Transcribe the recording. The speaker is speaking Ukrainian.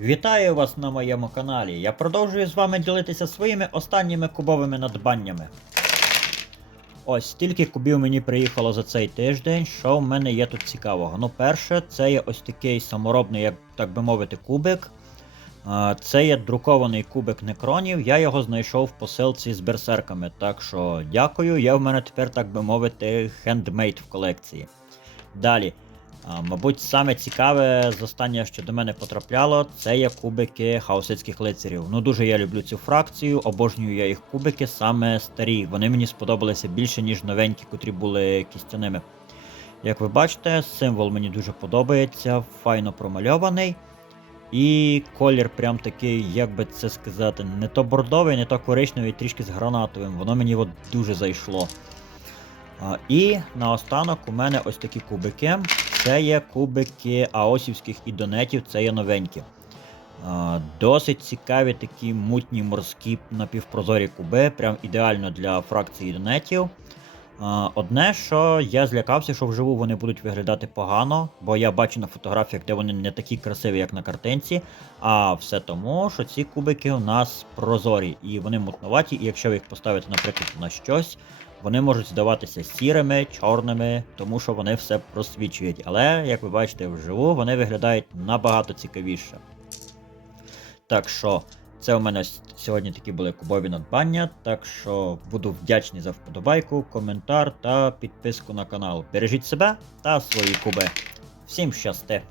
Вітаю вас на моєму каналі. Я продовжую з вами ділитися своїми останніми кубовими надбаннями. Ось стільки кубів мені приїхало за цей тиждень. Що в мене є тут цікавого? Ну, перше, це є ось такий саморобний, як так би мовити, кубик. Це є друкований кубик некронів. Я його знайшов в посилці з берсерками. Так що дякую. Я в мене тепер, так би мовити, хендмейд в колекції. Далі. Мабуть, саме цікаве з останнього, що до мене потрапляло, це є кубики хаосицьких лицарів. Ну дуже я люблю цю фракцію, обожнюю я їх кубики, саме старі. Вони мені сподобалися більше, ніж новенькі, котрі були кістяними. Як ви бачите, символ мені дуже подобається, файно промальований. І колір прям такий, як би це сказати, не то бордовий, не то коричневий, трішки з гранатовим. Воно мені от дуже зайшло. І наостанок у мене ось такі кубики. Це є кубики аосівських і донетів, це є новенькі. Досить цікаві такі мутні морські напівпрозорі куби, прям ідеально для фракції донетів. Одне, що я злякався, що вживу вони будуть виглядати погано, бо я бачу на фотографіях, де вони не такі красиві, як на картинці. А все тому, що ці кубики у нас прозорі і вони мутнуваті, і якщо ви їх поставите, наприклад, на щось, вони можуть здаватися сірими, чорними, тому що вони все просвічують. Але, як ви бачите, вживу вони виглядають набагато цікавіше. Так що, це у мене сьогодні такі були кубові надбання. Так що буду вдячний за вподобайку, коментар та підписку на канал. Бережіть себе та свої куби. Всім щасти!